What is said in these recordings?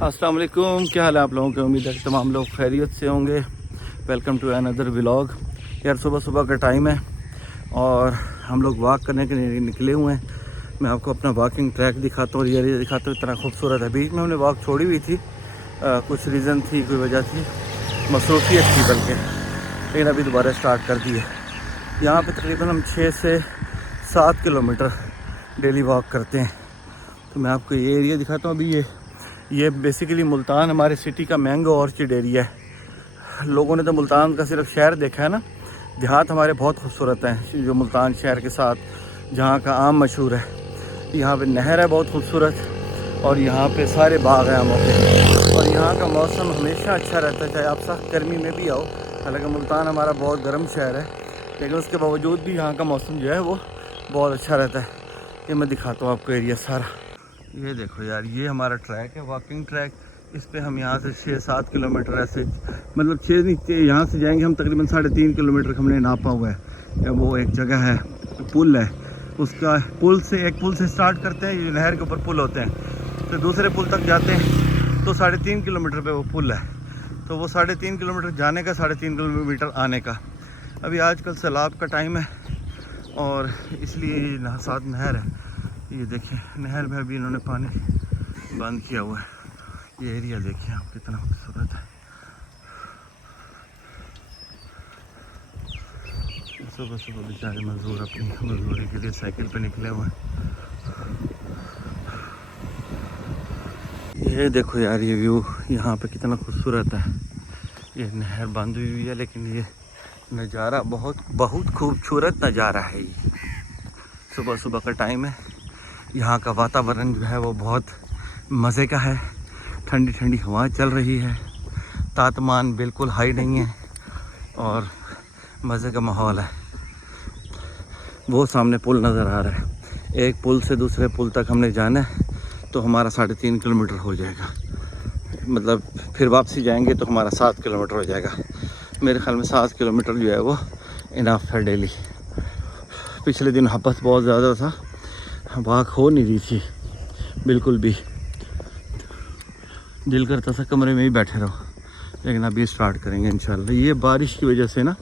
अस्सलाम वालेकुम, क्या हाल है आप लोगों की। उम्मीद है कि तमाम लोग खैरियत से होंगे। Welcome to another vlog. यार सुबह सुबह का टाइम है और हम लोग वॉक करने के लिए निकले हुए हैं। मैं आपको अपना वॉकिंग ट्रैक दिखाता हूँ, ये दिखाता हूँ। इतना खूबसूरत है। बीच में हमने वॉक छोड़ी हुई थी, कुछ रीज़न थी, कोई वजह थी, मसरूफियत थी बल्कि, लेकिन अभी दोबारा स्टार्ट कर दी है। यहाँ पे तकरीबन हम 6 से 7 किलोमीटर डेली वॉक करते हैं। तो मैं आपको ये एरिया दिखाता हूँ। अभी ये बेसिकली मुल्तान हमारे सिटी का मैंगो ऑर्चिड एरिया है। लोगों ने तो मुल्तान का सिर्फ शहर देखा है ना, देहात हमारे बहुत खूबसूरत हैं। जो मुल्तान शहर के साथ जहाँ का आम मशहूर है, यहाँ पे नहर है बहुत खूबसूरत, और यहाँ पे सारे बाग हैं आमों के। और यहाँ का मौसम हमेशा अच्छा रहता है, चाहे आप सख्त गर्मी में भी आओ। हालांकि मुल्तान हमारा बहुत गर्म शहर है, लेकिन उसके बावजूद भी यहाँ का मौसम जो है वो बहुत अच्छा रहता है। ये मैं दिखाता हूँ आपको एरिया सारा। ये देखो यार, ये हमारा ट्रैक है, वॉकिंग ट्रैक। इस पे हम यहाँ से 6-7 किलोमीटर ऐसे, मतलब 6 नहीं, यहाँ से जाएंगे हम तकरीबन 3.5 किलोमीटर हमने नापा हुआ है। वो एक जगह है, पुल है, उसका पुल से, एक पुल से स्टार्ट करते हैं, ये नहर के ऊपर पुल होते हैं, तो दूसरे पुल तक जाते हैं तो 3.5 किलोमीटर पे वो पुल है। तो वो 3.5 किलोमीटर जाने का, 3.5 किलोमीटर आने का। अभी आजकल सैलाब का टाइम है और इसलिए साथ नहर है। ये देखिए, नहर में अभी इन्होंने पानी बंद किया हुआ है। ये एरिया देखिए आप, कितना खूबसूरत है। सुबह सुबह बेचारे मजदूर अपनी मजदूरी के लिए साइकिल पे निकले हुए हैं। ये देखो यार, ये व्यू यहाँ पे कितना खूबसूरत है। ये नहर बंद हुई है, लेकिन ये नज़ारा बहुत बहुत खूबसूरत नज़ारा है। ये सुबह सुबह का टाइम है। यहाँ का वातावरण जो है वो बहुत मज़े का है। ठंडी ठंडी हवा चल रही है, तापमान बिल्कुल हाई नहीं है और मज़े का माहौल है। वो सामने पुल नज़र आ रहा है, एक पुल से दूसरे पुल तक हमने जाना है तो हमारा 3.5 किलोमीटर हो जाएगा। मतलब फिर वापसी जाएंगे तो हमारा 7 किलोमीटर हो जाएगा। मेरे ख्याल में 7 किलोमीटर जो है वो इनफ है डेली। पिछले दिन हपस बहुत ज़्यादा था, वॉक हो नहीं रही थी बिल्कुल भी, दिल करता था कमरे में ही बैठे रहो, लेकिन अभी स्टार्ट करेंगे इंशाल्लाह। ये बारिश की वजह से ना,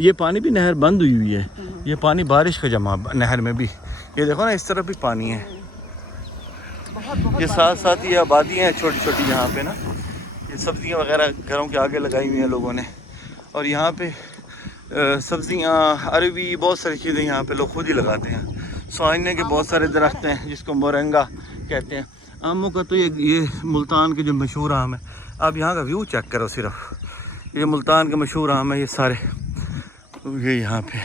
ये पानी भी, नहर बंद हुई हुई है, ये पानी बारिश का जमा नहर में भी। ये देखो ना, इस तरफ भी पानी है। ये साथ साथ ये आबादियाँ हैं छोटी छोटी यहाँ पे ना, ये सब्जियाँ वगैरह घरों के आगे लगाई हुई हैं लोगों ने। और यहाँ पे सब्जियाँ, अरवी, बहुत सारी चीज़ें यहाँ पे लोग खुद ही लगाते हैं। सोहने के बहुत सारे दरख्त हैं जिसको मोरंगा कहते हैं। आमों का तो ये मुल्तान के जो मशहूर आम है। आप यहाँ का व्यू चेक करो सिर्फ, ये मुल्तान के मशहूर आम है ये सारे। ये यहाँ पे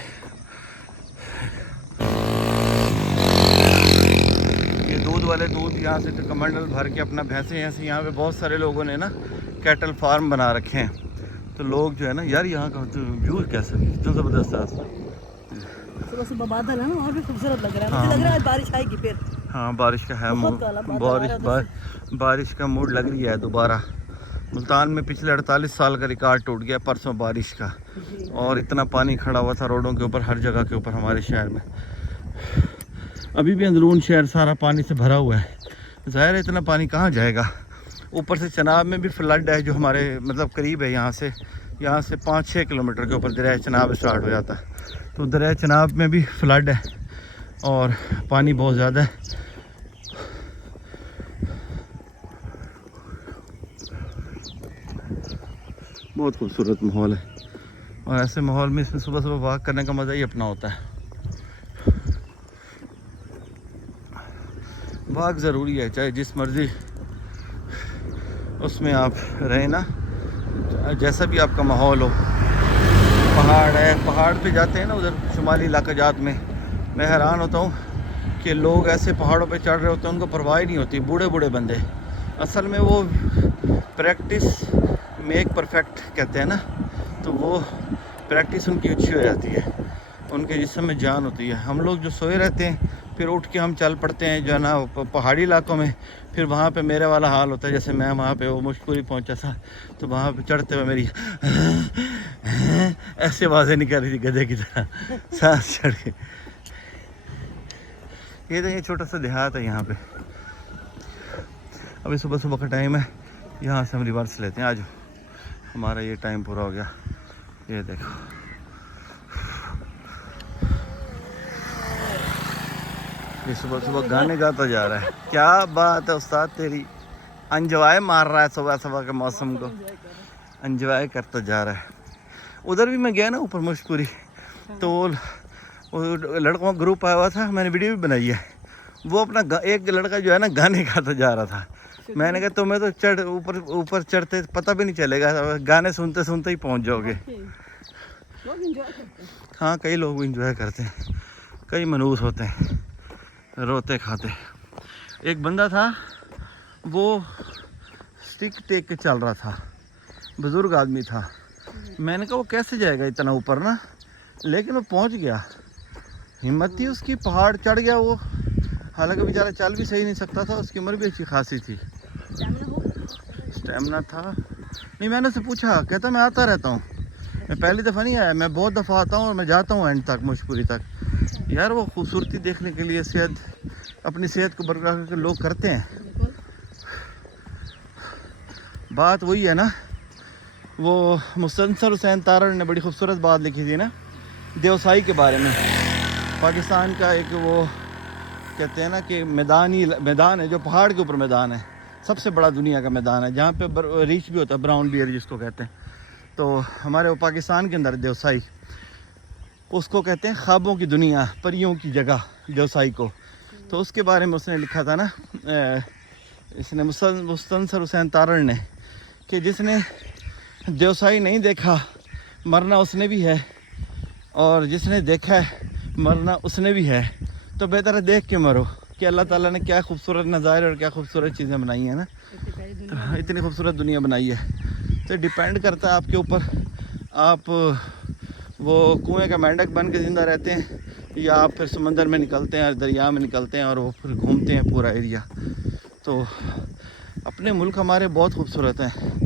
ये दूध वाले दूध यहाँ से कमंडल भर के अपना भैंसे ऐसे, यहाँ पे बहुत सारे लोगों ने ना कैटल फार्म बना रखे हैं। तो लोग जो है ना यार, यहाँ का तो व्यू कैसा है, इतना ज़बरदस्त है। सुबह सुबह बादल है ना, और भी खूबसूरत लग रहा है। मुझे लग रहा है बारिश आएगी फिर। हाँ, बारिश का है मूड, बारिश का मूड लग रही है दोबारा। मुल्तान में पिछले 48 साल का रिकॉर्ड टूट गया परसों बारिश का, और इतना पानी खड़ा हुआ था रोडों के ऊपर, हर जगह के ऊपर हमारे शहर में। अभी भी अंदरून शहर सारा पानी से भरा हुआ है। ज़ाहिर है इतना पानी कहाँ जाएगा। ऊपर से चनाब में भी फ्लड है, जो हमारे मतलब करीब है यहाँ से 5-6 किलोमीटर के ऊपर दरिया चनाब स्टार्ट हो जाता है। तो दरिया चनाब में भी फ्लड है और पानी बहुत ज़्यादा है। बहुत खूबसूरत माहौल है, और ऐसे माहौल में इसमें सुबह सुबह वॉक करने का मज़ा ही अपना होता है। वॉक ज़रूरी है, चाहे जिस मर्ज़ी उसमें आप रहें ना, जैसा भी आपका माहौल हो। पहाड़ है, पहाड़ पे जाते हैं ना उधर शुमाली इलाका जात में, मैं हैरान होता हूँ कि लोग ऐसे पहाड़ों पे चढ़ रहे होते हैं, उनको परवाह ही नहीं होती। बूढ़े बूढ़े बंदे, असल में वो प्रैक्टिस मेक परफेक्ट कहते हैं ना, तो वो प्रैक्टिस उनकी अच्छी हो जाती है, उनके जिस्म में जान होती है। हम लोग जो सोए रहते हैं, फिर उठ के हम चल पड़ते हैं जो है ना पहाड़ी इलाकों में, फिर वहाँ पे मेरे वाला हाल होता है। जैसे मैं वहाँ पे वो मुश्किल पहुँचा था, तो वहाँ पे चढ़ते हुए मेरी ऐसे आवाज़ें निकल रही थी गधे की तरह, सांस चढ़ के। ये तो ये छोटा सा देहात है यहाँ पे। अभी सुबह सुबह का टाइम है, यहाँ से हम रिवर्स लेते हैं। आज हमारा ये टाइम पूरा हो गया। ये देखो ये सुबह सुबह गाने गाता जा रहा है। क्या बात है उस्ताद तेरी, एंजॉय मार रहा है सुबह सुबह के मौसम को, एंजॉय करता जा रहा है। उधर भी मैं गया ना ऊपर मुशपुरी, तो वो लड़कों का ग्रुप आया हुआ था, मैंने वीडियो भी बनाई है। वो अपना एक लड़का जो है ना गाने गाता जा रहा था। मैंने कहा तुम्हें तो चढ़ ऊपर चढ़ते पता भी नहीं चलेगा, गाने सुनते सुनते ही पहुंच जाओगे। हाँ कई लोग इंजॉय करते हैं, कई मनूस होते हैं रोते खाते। एक बंदा था वो स्टिक टेक के चल रहा था, बुजुर्ग आदमी था। मैंने कहा वो कैसे जाएगा इतना ऊपर ना, लेकिन वो पहुंच गया। हिम्मत थी उसकी, पहाड़ चढ़ गया वो। हालांकि बेचारा चल भी सही नहीं सकता था, उसकी उम्र भी अच्छी खासी थी, स्टेमिना था। नहीं मैंने उससे पूछा, कहता मैं आता रहता हूँ, मैं पहली दफ़ा नहीं आया, मैं बहुत दफ़ा आता हूँ और मैं जाता हूँ एंड तक मुशपुरी तक। यार वो खूबसूरती देखने के लिए सेहत, अपनी सेहत को बरकरार करके लोग करते हैं। बात वही है ना, वो मुस्तनसर हुसैन तारड़ ने बड़ी खूबसूरत बात लिखी थी ना देवसाई के बारे में। पाकिस्तान का एक वो कहते हैं ना कि मैदान है जो पहाड़ के ऊपर मैदान है, सबसे बड़ा दुनिया का मैदान है, जहाँ पे रीच भी होता है, ब्राउन बियर जिसको कहते हैं। तो हमारे वो पाकिस्तान के अंदर देवसाई, उसको कहते हैं ख्वाबों की दुनिया, परियों की जगह देवसाई को। तो उसके बारे में उसने लिखा था ना इसने मुस्तनसर हुसैन तारड़ ने, कि जिसने देवसाई नहीं देखा मरना उसने भी है, और जिसने देखा है मरना उसने भी है। तो बेहतर है देख के मरो कि अल्लाह ताला ने क्या खूबसूरत नज़ारे और क्या खूबसूरत चीज़ें बनाई हैं ना, तो इतनी खूबसूरत दुनिया बनाई है। तो डिपेंड करता है आपके ऊपर, आप वो कुएं का मेंढक बन के ज़िंदा रहते हैं या आप फिर समंदर में निकलते हैं, दरिया में निकलते हैं और वो फिर घूमते हैं पूरा एरिया। तो अपने मुल्क हमारे बहुत खूबसूरत हैं।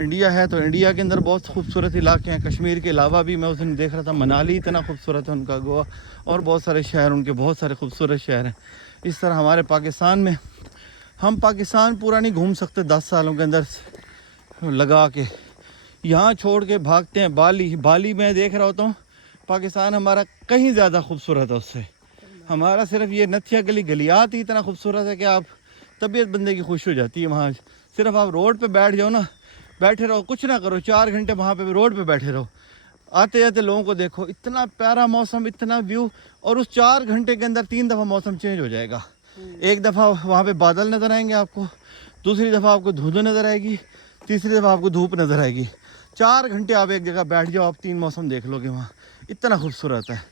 इंडिया है तो इंडिया के अंदर बहुत खूबसूरत इलाके हैं। कश्मीर के अलावा भी मैं उस दिन देख रहा था, मनाली इतना खूबसूरत है उनका, गोवा और बहुत सारे शहर उनके, बहुत सारे खूबसूरत शहर हैं। इस तरह हमारे पाकिस्तान में, हम पाकिस्तान पूरा नहीं घूम सकते 10 सालों के अंदर लगा के, यहाँ छोड़ के भागते हैं। बाली में देख रहा होता हूँ, पाकिस्तान हमारा कहीं ज़्यादा खूबसूरत है उससे। हमारा सिर्फ ये नथिया गली गलियात ही इतना खूबसूरत है कि आप तबीयत बंदे की खुश हो जाती है। वहाँ सिर्फ आप रोड पे बैठ जाओ ना, बैठे रहो, कुछ ना करो, 4 घंटे वहाँ पे रोड पे बैठे रहो, आते जाते लोगों को देखो, इतना प्यारा मौसम, इतना व्यू। और उस 4 घंटे के अंदर 3 दफ़ा मौसम चेंज हो जाएगा। एक दफ़ा वहाँ पे बादल नज़र आएंगे आपको, दूसरी दफ़ा आपको धुंध नज़र आएगी, तीसरी दफ़ा आपको धूप नज़र आएगी। 4 घंटे आप एक जगह बैठ जाओ, आप 3 मौसम देख लोगे वहाँ। इतना खूबसूरत है,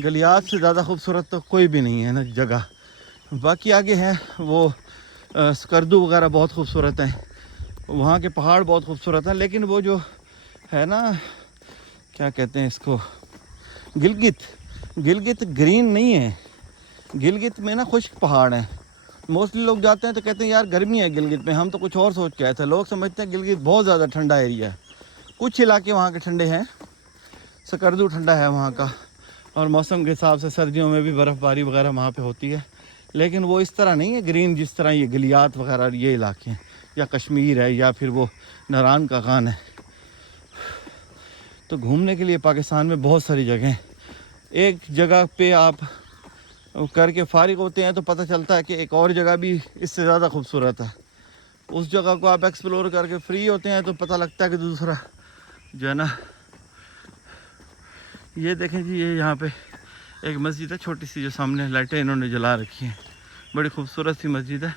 गलियात से ज़्यादा खूबसूरत तो कोई भी नहीं है ना जगह। बाकी आगे है वो स्कर्दू वगैरह बहुत खूबसूरत हैं, वहाँ के पहाड़ बहुत खूबसूरत हैं। लेकिन वो जो है ना, क्या कहते हैं इसको, गिलगित ग्रीन नहीं है। गिलगित में ना खुश्क पहाड़ हैं। मोस्टली लोग जाते हैं तो कहते हैं यार गर्मी है गिलगित में, हम तो कुछ और सोच के आए थे। लोग समझते हैं गिलगित बहुत ज़्यादा ठंडा एरिया है। कुछ इलाके वहाँ के ठंडे हैं, स्कर्दू ठंडा है वहाँ का, और मौसम के हिसाब से सर्दियों में भी बर्फ़बारी वगैरह वहाँ पे होती है। लेकिन वो इस तरह नहीं है ग्रीन जिस तरह ये गलियात वगैरह ये इलाके हैं, या कश्मीर है, या फिर वो नारान का खान है। तो घूमने के लिए पाकिस्तान में बहुत सारी जगह हैं। एक जगह पे आप करके फारिग होते हैं तो पता चलता है कि एक और जगह भी इससे ज़्यादा खूबसूरत है। उस जगह को आप एक्सप्लोर करके फ्री होते हैं तो पता लगता है कि दूसरा जो है ना। ये देखें जी, ये यहाँ पे एक मस्जिद है छोटी सी, जो सामने लाइटें इन्होंने जला रखी हैं, बड़ी खूबसूरत सी मस्जिद है।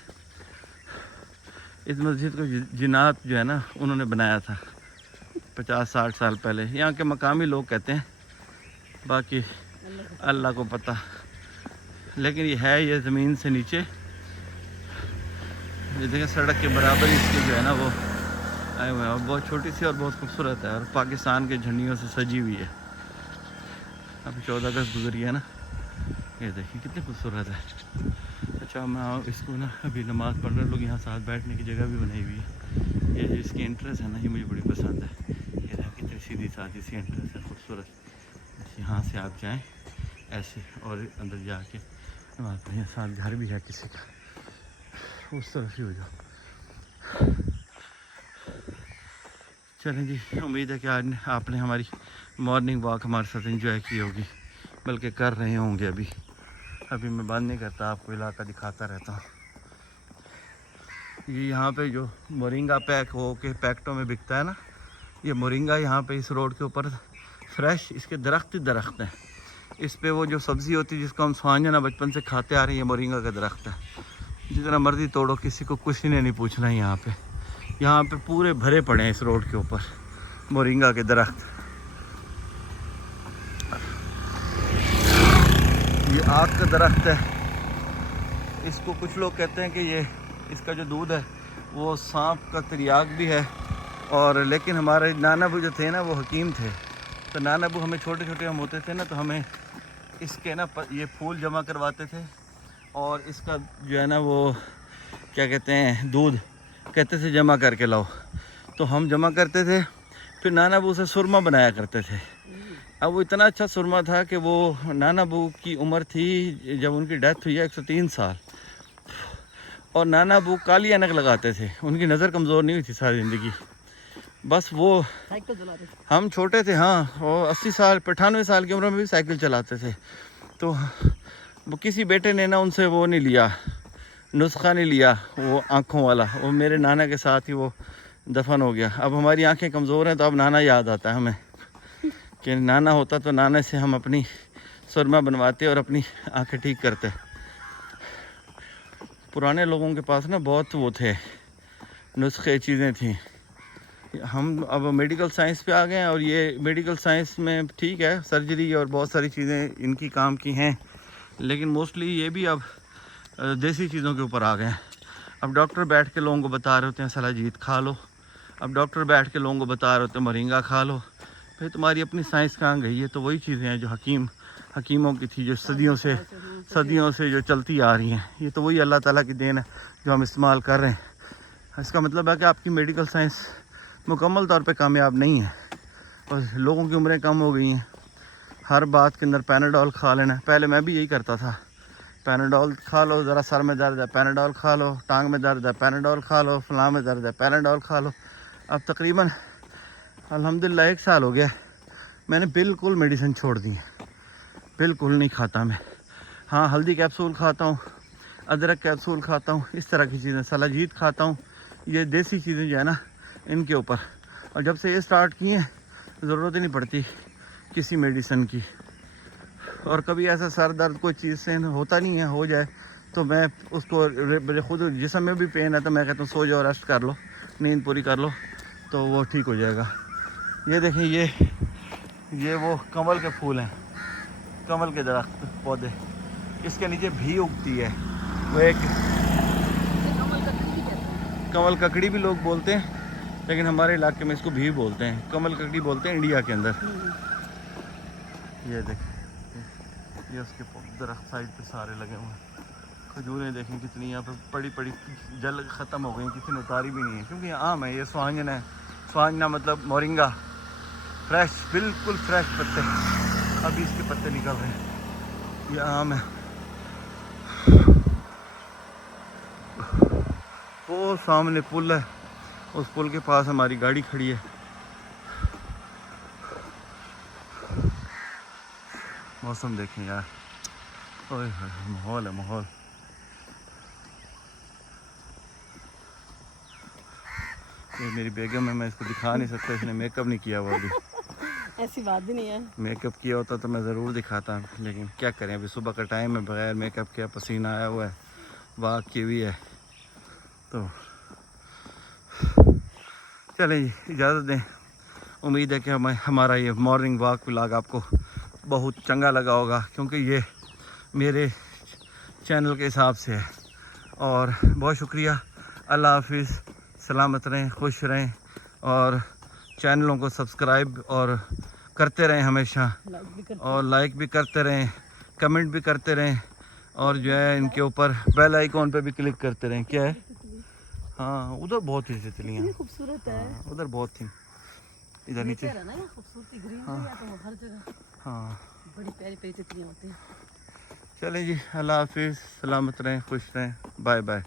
इस मस्जिद को जिन्नात जो है ना उन्होंने बनाया था 50-60 साल पहले, यहाँ के मकामी लोग कहते हैं, बाकी अल्लाह को पता। लेकिन ये है, ये ज़मीन से नीचे, ये देखें सड़क के बराबर इसकी जो है ना वो आए हुए हैं, बहुत छोटी सी और बहुत खूबसूरत है, और पाकिस्तान के झंडियों से सजी हुई है। अभी 14 अगस्त गुजरी है ना, ये देखिए कितनी खूबसूरत है। अच्छा मैं इसको ना अभी नमाज़ पढ़ रहे लोग, यहाँ साथ बैठने की जगह भी बनाई हुई है। ये जो इसकी एंट्रेंस है ना, ये मुझे बड़ी पसंद है। ये देखिए कितनी सीधी सादी सी एंट्रेंस है, खूबसूरत। यहाँ से आप जाएँ ऐसे और अंदर जाके नमाज़ पढ़ें। साथ घर भी है किसी का, उस तरफ ही हो जाओ। चलें जी, उम्मीद है कि आज आपने हमारी मॉर्निंग वॉक हमारे साथ एंजॉय की होगी, बल्कि कर रहे होंगे। अभी मैं बंद नहीं करता, आपको इलाका दिखाता रहता हूँ। ये यहाँ पे जो मोरिंगा पैक हो के पैकेटों में बिकता है ना, ये मोरिंगा यहाँ पे इस रोड के ऊपर फ्रेश इसके दरख्त ही दरख्त हैं। इस पे वो जो सब्ज़ी होती है जिसको हम स्वांजना बचपन से खाते आ रहे हैं, ये मोरिंगा का दरख्त है। जितना मर्जी तोड़ो, किसी को कुछ नहीं पूछना है। यहाँ पे पूरे भरे पड़े हैं इस रोड के ऊपर मोरिंगा के दरख्त। ये आग का दरख्त है। इसको कुछ लोग कहते हैं कि ये इसका जो दूध है वो सांप का तिर्याग भी है। और लेकिन हमारे नाना बू जो थे ना, वो हकीम थे, तो नाना बू हमें छोटे छोटे हम होते थे ना, तो हमें इसके ना ये फूल जमा करवाते थे और इसका जो है ना वो क्या कहते हैं, दूध कहते थे जमा करके लाओ। तो हम जमा करते थे, फिर नाना बू से सुरमा बनाया करते थे। अब वो इतना अच्छा सुरमा था कि वो नाना बू की उम्र थी जब उनकी डेथ हुई है 103 साल। और नाना बू काली ऐनक लगाते थे, उनकी नज़र कमज़ोर नहीं हुई थी सारी ज़िंदगी। बस वो साइकिल चलाते थे, हम छोटे थे, हाँ, और 80 साल 98 साल की उम्र में भी साइकिल चलाते थे। तो वो किसी बेटे ने ना उनसे वो नहीं लिया, नुस्खा नहीं लिया वो आँखों वाला। वो मेरे नाना के साथ ही वो दफन हो गया। अब हमारी आँखें कमज़ोर हैं तो अब नाना याद आता है हमें कि नाना होता तो नाना से हम अपनी सुरमा बनवाते और अपनी आँखें ठीक करते। पुराने लोगों के पास ना बहुत वो थे, नुस्खे चीज़ें थी। हम अब मेडिकल साइंस पे आ गए हैं और ये मेडिकल साइंस में ठीक है, सर्जरी और बहुत सारी चीज़ें इनकी काम की हैं, लेकिन मोस्टली ये भी अब देसी चीज़ों के ऊपर आ गए हैं। अब डॉक्टर बैठ के लोगों को बता रहे होते हैं सलाजीत खा लो, अब डॉक्टर बैठ के लोगों को बता रहे होते हैं मोरिंगा खा लो। फिर तुम्हारी अपनी साइंस कहाँ गई? ये तो वही चीज़ें हैं जो हकीमों की थी, जो सदियों से जो चलती आ रही हैं। ये तो वही अल्लाह ताला की देन है जो हम इस्तेमाल कर रहे हैं। इसका मतलब है कि आपकी मेडिकल साइंस मुकम्मल तौर पे कामयाब नहीं है और लोगों की उम्रें कम हो गई हैं। हर बात के अंदर पैनाडोल खा लेना। पहले मैं भी यही करता था, पैनाडोल खा लो, ज़रा सर में दर्द है पैनाडोल खा लो, टांग में दर्द है पैनाडोल खा लो, फलां में दर्द है पैनाडोल खा लो। अब तकरीबन अल्हम्दुलिल्लाह 1 साल हो गया मैंने बिल्कुल मेडिसिन छोड़ दी है, बिल्कुल नहीं खाता मैं। हाँ, हल्दी कैप्सूल खाता हूँ, अदरक कैप्सूल खाता हूँ, इस तरह की चीज़ें, सलाजीत खाता हूँ। ये देसी चीज़ें जो है ना इनके ऊपर, और जब से ये स्टार्ट की हैं ज़रूरत ही नहीं पड़ती किसी मेडिसिन की। और कभी ऐसा सर दर्द कोई चीज़ से होता नहीं है, हो जाए तो मैं उसको खुद जिस्म में भी पेन है तो मैं कहता हूँ सो जाओ, रेस्ट कर लो, नींद पूरी कर लो तो वो ठीक हो जाएगा। ये देखें, ये वो कमल के फूल हैं, कमल के दरख्त पौधे, इसके नीचे भी उगती है वो एक कमल ककड़ी भी लोग बोलते हैं, लेकिन हमारे इलाके में इसको भी बोलते हैं, कमल ककड़ी बोलते हैं इंडिया के अंदर। ये देखें, ये उसके दरख्त साइड पे सारे लगे हुए हैं। खजूरें देखें कितनी यहाँ पे पड़ी जल ख़त्म हो गई, किसी ने उतारी भी नहीं है क्योंकि ये आम है। ये स्वांजना है, स्वांजना मतलब मोरिंगा, फ्रेश, बिल्कुल फ्रेश पत्ते, अभी इसके पत्ते निकल रहे हैं। ये आम है। वो सामने पुल है, उस पुल के पास हमारी गाड़ी खड़ी है। मौसम देखें यार, ओए माहौल है, माहौल। ये मेरी बेगम है, मैं इसको दिखा नहीं सकता, इसने मेकअप नहीं किया हुआ अभी। ऐसी बात भी नहीं है, मेकअप किया होता तो मैं ज़रूर दिखाता, लेकिन क्या करें, अभी सुबह का टाइम है, बगैर मेकअप किया पसीना आया हुआ है, वॉक की हुई है। तो चलें जी, इजाज़त दें। उम्मीद है कि हमारा ये मॉर्निंग वॉक व्लॉग आपको बहुत चंगा लगा होगा, क्योंकि ये मेरे चैनल के हिसाब से है। और बहुत शुक्रिया। अल्लाह हाफिज़, सलामत रहें, खुश रहें और चैनलों को सब्सक्राइब और करते रहें हमेशा, और लाइक भी करते रहें, कमेंट भी करते रहें, और जो है इनके ऊपर बेल आइकॉन पे भी क्लिक करते रहें। क्या है? हाँ, उधर बहुत ही तितलियाँ खूबसूरत है। हाँ, उधर बहुत थी, इधर नीचे। खूबसूरती ग्रीन तो हर जगह हाँ, बड़ी प्यारी प्यारी तितलियाँ होती हैं। चलें जी, अल्लाह हाफिज़, सलामत रहें, खुश रहें, बाय बाय।